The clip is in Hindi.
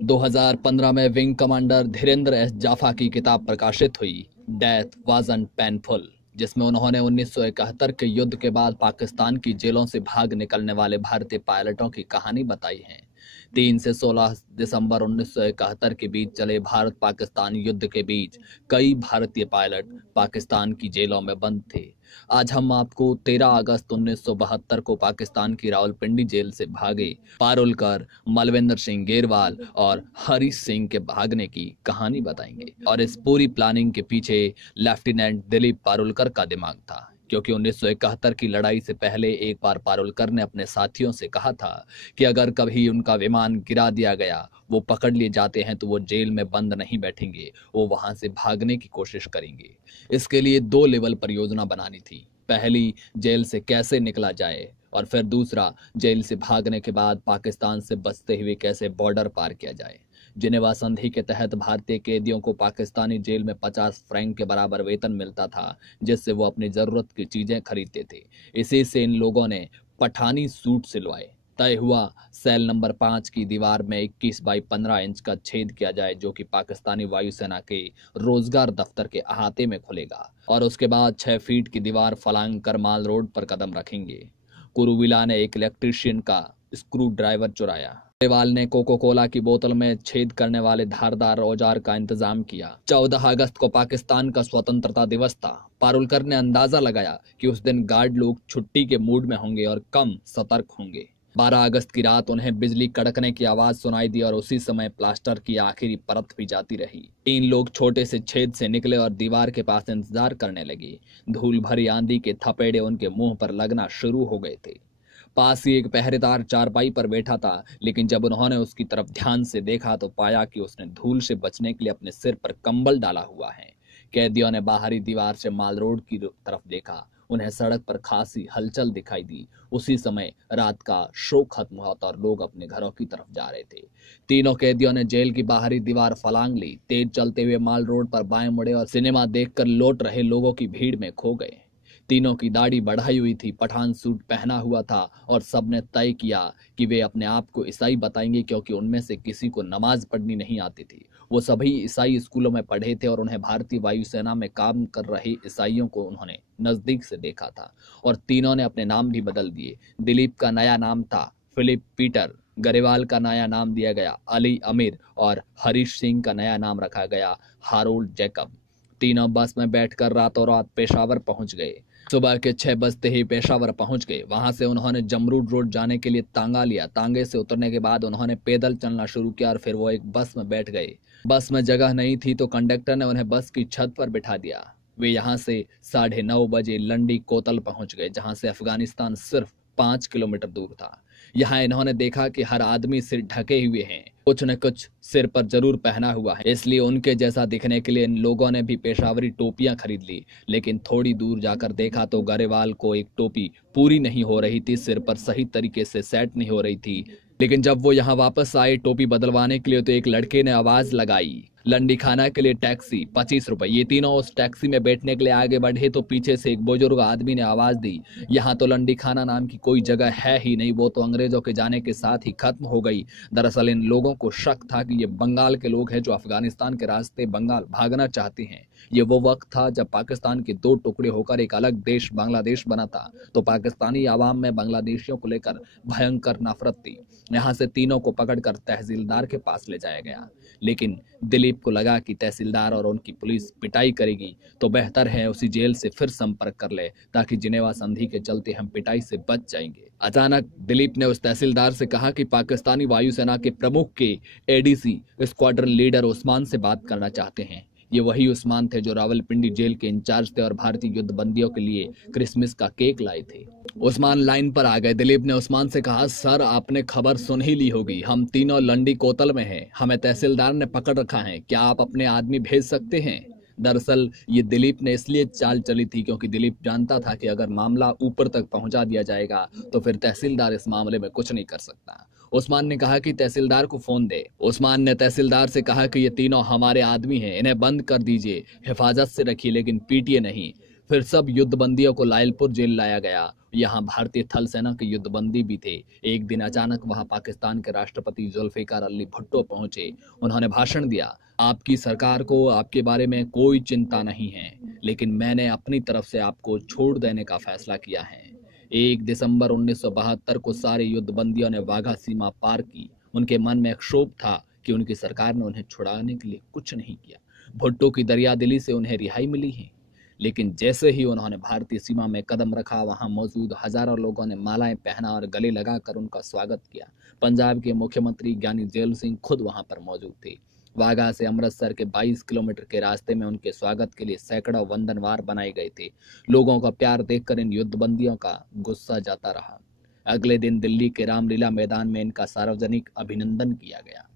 2015 में विंग कमांडर धीरेन्द्र एस जाफा की किताब प्रकाशित हुई, डेथ वाजंट पेनफुल, जिसमें उन्होंने 1971 के युद्ध के बाद पाकिस्तान की जेलों से भाग निकलने वाले भारतीय पायलटों की कहानी बताई है। 3 से 16 दिसंबर 1971 के बीच चले भारत पाकिस्तान युद्ध के बीच कई भारतीय पायलट पाकिस्तान की जेलों में बंद थे। आज हम आपको 13 अगस्त 1972 को पाकिस्तान की रावलपिंडी जेल से भागे पारुलकर, मलविंदर सिंह गेरवाल और हरीश सिंह के भागने की कहानी बताएंगे। और इस पूरी प्लानिंग के पीछे लेफ्टिनेंट दिलीप पारुलकर का दिमाग था, क्योंकि 1971 की लड़ाई से पहले एक बार पारुलकर ने अपने साथियों से कहा था कि अगर कभी उनका विमान गिरा दिया गया, वो पकड़ लिए जाते हैं, तो वो जेल में बंद नहीं बैठेंगे, वो वहां से भागने की कोशिश करेंगे। इसके लिए 2 लेवल परियोजना बनानी थी। पहली, जेल से कैसे निकला जाए, और फिर दूसरा, जेल से भागने के बाद पाकिस्तान से बचते हुए कैसे बॉर्डर पार किया जाए। जिनेवा संधि के तहत भारतीय कैदियों को पाकिस्तानी जेल में 50 फ्रैंक के बराबर वेतन मिलता था, जिससे वो अपनी जरूरत की चीजें खरीदते थे। इसी से इन लोगों ने पठानी सूट सिलवाए। तय हुआ सेल नंबर 5 की दीवार में 21 बाई 15 इंच का छेद किया जाए, जो कि पाकिस्तानी वायुसेना के रोजगार दफ्तर के अहाते में खुलेगा, और उसके बाद 6 फीट की दीवार फलांग कर माल रोड पर कदम रखेंगे। कुरुविला ने एक इलेक्ट्रीशियन का स्क्रू ड्राइवर चुराया। ग्रेवाल ने कोको कोला की बोतल में छेद करने वाले धारदार औजार का इंतजाम किया। 14 अगस्त को पाकिस्तान का स्वतंत्रता दिवस था। पारुलकर ने अंदाजा लगाया कि उस दिन गार्ड लोग छुट्टी के मूड में होंगे और कम सतर्क होंगे। 12 अगस्त की रात उन्हें बिजली कड़कने की आवाज सुनाई दी और उसी समय प्लास्टर की आखिरी परत भी जाती रही। 3 लोग छोटे से छेद से निकले और दीवार के पास इंतजार करने लगे। धूल भरी आंधी के थपेड़े उनके मुंह पर लगना शुरू हो गए थे। पास ही एक पहरेदार चारपाई पर बैठा था, लेकिन जब उन्होंने उसकी तरफ ध्यान से देखा तो पाया कि उसने धूल से बचने के लिए अपने सिर पर कंबल डाला हुआ है। कैदियों ने बाहरी दीवार से माल रोड की तरफ देखा। उन्हें सड़क पर खासी हलचल दिखाई दी। उसी समय रात का शो खत्म हुआ और लोग अपने घरों की तरफ जा रहे थे। तीनों कैदियों ने जेल की बाहरी दीवार फलांग ली, तेज चलते हुए माल रोड पर बाएं मुड़े और सिनेमा देखकर लौट रहे लोगों की भीड़ में खो गए। तीनों की दाढ़ी बढ़ाई हुई थी, पठान सूट पहना हुआ था, और सबने तय किया कि वे अपने आप को ईसाई बताएंगे, क्योंकि उनमें से किसी को नमाज पढ़नी नहीं आती थी। वो सभी ईसाई स्कूलों में पढ़े थे और उन्हें भारतीय वायुसेना में काम कर रहे ईसाइयों को उन्होंने नजदीक से देखा था। और तीनों ने अपने नाम भी बदल दिए। दिलीप का नया नाम था फिलिप पीटर, गरेवाल का नया नाम दिया गया अली अमीर, और हरीश सिंह का नया नाम रखा गया हारोल्ड जैकब। तीनों बस में बैठकर रातों रात पेशावर पहुंच गए। सुबह के 6 बजते ही पेशावर पहुंच गए। वहां से उन्होंने जमरूद रोड जाने के लिए तांगा लिया। तांगे से उतरने के बाद उन्होंने पैदल चलना शुरू किया और फिर वो एक बस में बैठ गए। बस में जगह नहीं थी तो कंडक्टर ने उन्हें बस की छत पर बिठा दिया। वे यहाँ से 9:30 बजे लंडी कोतल पहुंच गए, जहां से अफगानिस्तान सिर्फ 5 किलोमीटर दूर था। यहाँ इन्होंने देखा कि हर आदमी सिर ढके हुए हैं, कुछ न कुछ सिर पर जरूर पहना हुआ है, इसलिए उनके जैसा दिखने के लिए इन लोगों ने भी पेशावरी टोपियां खरीद ली। लेकिन थोड़ी दूर जाकर देखा तो गरेवाल को एक टोपी पूरी नहीं हो रही थी, सिर पर सही तरीके से सेट नहीं हो रही थी। लेकिन जब वो यहाँ वापस आए टोपी बदलवाने के लिए, तो एक लड़के ने आवाज लगाई, लंडी खाना के लिए टैक्सी 25 रुपए। ये तीनों उस टैक्सी में बैठने के लिए आगे बढ़े तो पीछे से एक बुजुर्ग आदमी ने आवाज दी, यहाँ तो लंडी खाना नाम की कोई जगह है ही नहीं, वो तो अंग्रेजों के जाने के साथ ही खत्म हो गई। दरअसल इन लोगों को शक था कि ये बंगाल के लोग हैं जो अफगानिस्तान के रास्ते बंगाल भागना चाहते हैं। ये वो वक्त था जब पाकिस्तान के 2 टुकड़े होकर एक अलग देश बांग्लादेश बना था, तो पाकिस्तानी आवाम में बांग्लादेशियों को लेकर भयंकर नफरत थी। यहाँ से तीनों को पकड़कर तहसीलदार के पास ले जाया गया। लेकिन दिलीप को लगा कि तहसीलदार और उनकी पुलिस पिटाई करेगी, तो बेहतर है उसी जेल से फिर संपर्क कर ले, ताकि जिनेवा संधि के चलते हम पिटाई से बच जाएंगे। अचानक दिलीप ने उस तहसीलदार से कहा कि पाकिस्तानी वायुसेना के प्रमुख के एडीसी स्क्वाड्रन लीडर उस्मान से बात करना चाहते हैं। ये वही उस्मान थे जो रावलपिंडी जेल के इंचार्ज थे और भारतीय युद्ध बंदियों के लिए क्रिसमस का केक लाए थे। उस्मान लाइन पर आ गए। दिलीप ने उस्मान से कहा, सर आपने खबर सुन ही ली होगी, हम तीनों लंडी कोतल में हैं, हमें तहसीलदार ने पकड़ रखा है, क्या आप अपने आदमी भेज सकते हैं? दरअसल ये दिलीप ने इसलिए चाल चली थी क्योंकि दिलीप जानता था कि अगर मामला ऊपर तक पहुंचा दिया जाएगा तो फिर तहसीलदार इस मामले में कुछ नहीं कर सकता। उस्मान ने कहा कि तहसीलदार को फोन दे। उस्मान ने तहसीलदार से कहा कि ये तीनों हमारे आदमी हैं, इन्हें बंद कर दीजिए, हिफाजत से रखिए, लेकिन पीटिए नहीं। फिर सब युद्धबंदियों को लायलपुर जेल लाया गया। यहाँ भारतीय थल सेना के युद्धबंदी भी थे। एक दिन अचानक वहां पाकिस्तान के राष्ट्रपति जुल्फिकार अली भुट्टो पहुंचे। उन्होंने भाषण दिया, आपकी सरकार को आपके बारे में कोई चिंता नहीं है, लेकिन मैंने अपनी तरफ से आपको छोड़ देने का फैसला किया है। 1 दिसंबर 1972 को सारे युद्धबंदियों ने वाघा सीमा पार की। उनके मन में एक क्षोभ था कि उनकी सरकार ने उन्हें छुड़ाने के लिए कुछ नहीं किया। भुट्टो की दरियादिली से उन्हें रिहाई मिली है। लेकिन जैसे ही उन्होंने भारतीय सीमा में कदम रखा, वहां मौजूद हजारों लोगों ने मालाएं पहना और गले लगाकर उनका स्वागत किया। पंजाब के मुख्यमंत्री ज्ञानी जैल सिंह खुद वहां पर मौजूद थे। वाघा से अमृतसर के 22 किलोमीटर के रास्ते में उनके स्वागत के लिए सैकड़ों वंदनवार बनाए गए थे। लोगों का प्यार देखकर इन युद्धबंदियों का गुस्सा जाता रहा। अगले दिन दिल्ली के रामलीला मैदान में इनका सार्वजनिक अभिनंदन किया गया।